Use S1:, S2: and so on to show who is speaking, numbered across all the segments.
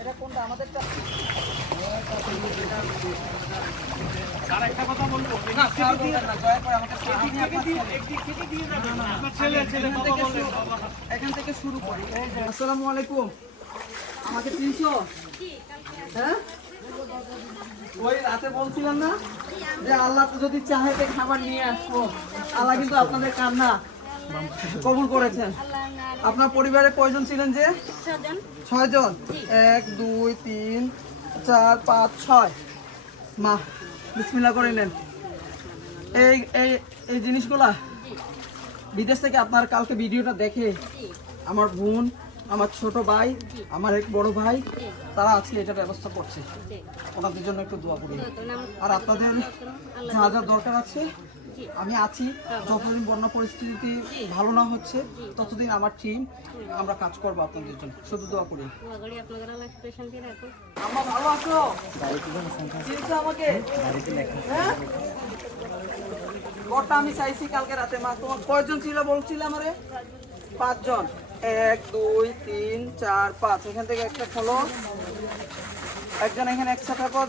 S1: এটা
S2: কোনটা
S1: কথা বলব
S2: এখান থেকে শুরু- করি আসসালামু আলাইকুম আমাকে চিনছো হ্যাঁ ওই রাতে বলছিলাম না যে আল্লাহ তো যদি চাহে খাবার নিয়ে আসব আল্লাহ কিন্তু আপনাদের কান্না কবুল করেছেন। আপনার পরিবারে কয়জন ছিলেন যে? ছয় জন এক দুই তিন চার পাঁচ ছয়। মা বিসমিল্লা করে নেন। এই এই এই জিনিসগুলা বিদেশ থেকে আপনার কালকে ভিডিওটা দেখে আমার বোন আমার ছোট ভাই, আমার এক বড় ভাই, তারা আজকে এটা ব্যবস্থা করছে। ওনাদের জন্য একটু দোয়া করি। আর আপনাদের যা যা দরকার আছে, আমি আছি। যতদিন বন্যা পরিস্থিতি ভালো না হচ্ছে, ততদিন আমার টিম আমরা কাজ করব আপনাদের জন্য। শুধু দোয়া করি। আমাকে? হ্যাঁ? আমি চাইছি কালকে রাতে, মা। তোমার কয়জন ছিল বলছিলে আমারে? পাঁচজন। এক, দুই, তিন, চার, পাঁচ। এখান থেকে একটা খোলো। একজন এখানে একসাথে থাকো।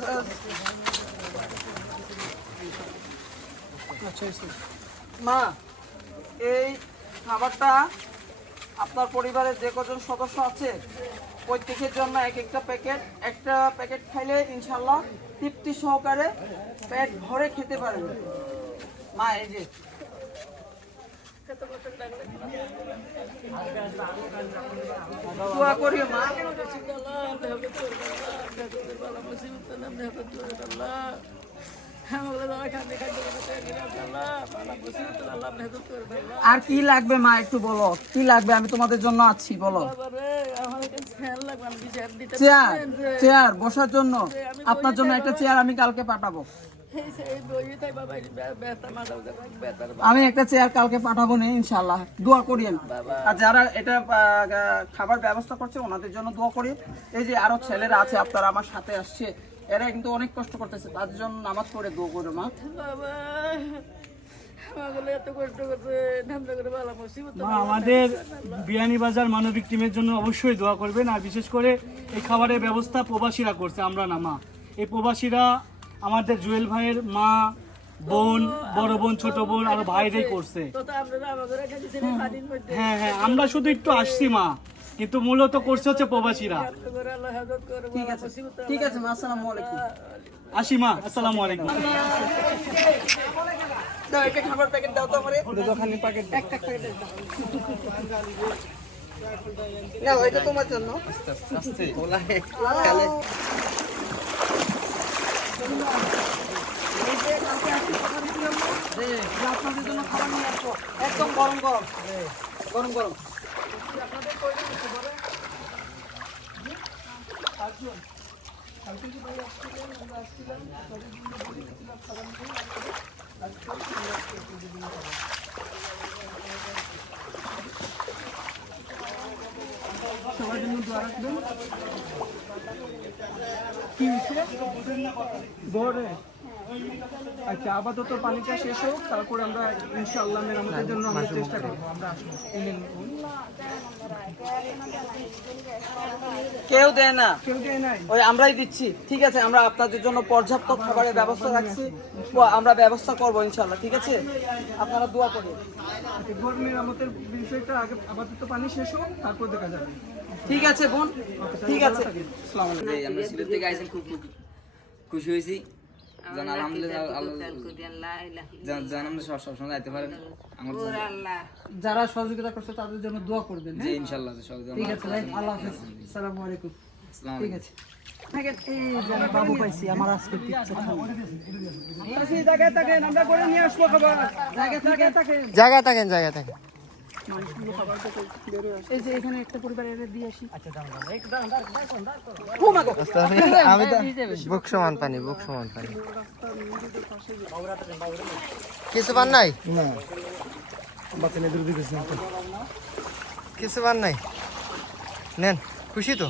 S2: মা, এই খাবারটা আপনার পরিবারের যে কজন সদস্য আছে, প্রত্যেকের জন্য এক একটা প্যাকেট। একটা প্যাকেট খাইলে ইনশাল্লাহ তৃপ্তি সহকারে পেট ভরে খেতে পারবে। মা, এই যে। আর কি লাগবে, মা, একটু বলো? কি লাগবে? আমি তোমাদের জন্য আছি, বলো। চেয়ার চেয়ার বসার জন্য। আপনার জন্য একটা চেয়ার আমি কালকে পাঠাবো। আমি একটা চেয়ার কালকে পাঠাবো না ইনশাল্লাহ দোয়া করিয়েন। আর যারা এটা খাবার ব্যবস্থা করছে ওনাদের জন্য দোয়া করি এই যে আরও ছেলেরা আছে আপনারা আমার সাথে আসছে এরা কিন্তু অনেক কষ্ট করতেছে। তাদের জন্য নামাজ পড়ে দোয়া করো মা।
S1: মা আমাদের বিয়ানীবাজার মানবিক টিমের জন্য অবশ্যই দোয়া করবেন। আর বিশেষ করে এই খাবারের ব্যবস্থা প্রবাসীরা করছে আমরা না মা। এই প্রবাসীরা আমাদের জুয়েল ভাইয়ের মা বোন বড় বোন ছোট বোন আর ভাইরাই করছে। হ্যাঁ। হ্যাঁ আমরা শুধু একটু আসছি মা। কিন্তু মূলত করছে হচ্ছে প্রবাসীরা।
S2: ঠিক আছে। ঠিক আছে মা আসসালামু আলাইকুম।
S1: আসি মা আসসালামু আলাইকুম।
S2: দাও একটা খাবার প্যাকেট দাও তো আমারে। দুখানি প্যাকেট একটা প্যাকেট দাও। নাও এটা তোমার জন্য। আস্তে আস্তে আপনাদের জন্য খাবার নিয়ে আসব একদম গরম সবার জন্য দোয়া রাখবেন। আচ্ছা আপাতত পানিটা শেষ হোক তারপরে আমরা ইনশাআল্লাহ মেরামতের জন্য আমরা চেষ্টা করব আমরা আসব কেউ দেয় না। কেউ দেয় নাই? ওই আমরাই দিচ্ছি। ঠিক আছে আমরা আপনাদের জন্য পর্যাপ্ত খাবারের ব্যবস্থা রাখছি। আমরা ব্যবস্থা করব ইনশাআল্লাহ ঠিক আছে? আপনারা দোয়া করুন।
S3: ঘর মেরামতের বিষয়টা আগে আপাতত পানি শেষ হোক তারপর দেখা যাবে।
S2: ঠিক আছে বোন? ঠিক আছে। আসসালামু আলাইকুম।
S4: এই আমরা সিলেট থেকে আইসেন খুব খুব খুশি হয়েছি। জান আলহামদুলিল্লাহ সবসময় যাইতে পারেন।
S2: যারা সহযোগিতা করছে তাদের জন্য দোয়া করবেন
S4: জি
S2: হ্যাঁ?
S4: ইনশাল্লাহ
S2: ঠিক আছে ভাই আল্লাহ হাফেজ। আসসালামু আলাইকুম। ঠিক আছে। থাকেন, এই যে আমি বাবু পাইছি আমার আজকে
S3: জায়গায় থাকেন আমরা করে নিয়ে আসব খাবার।
S2: জায়গা থাকে থাকে
S5: জায়গা থাকেন জায়গা থাকেন।
S2: এই যে এখানে একটা পরিবারে এনে দিয়ে আসি।
S5: আমি বুক সমান পানি বুক সমান পানি। কিছু পান নাই? কিছু পান নাই? নেন খুশি তো?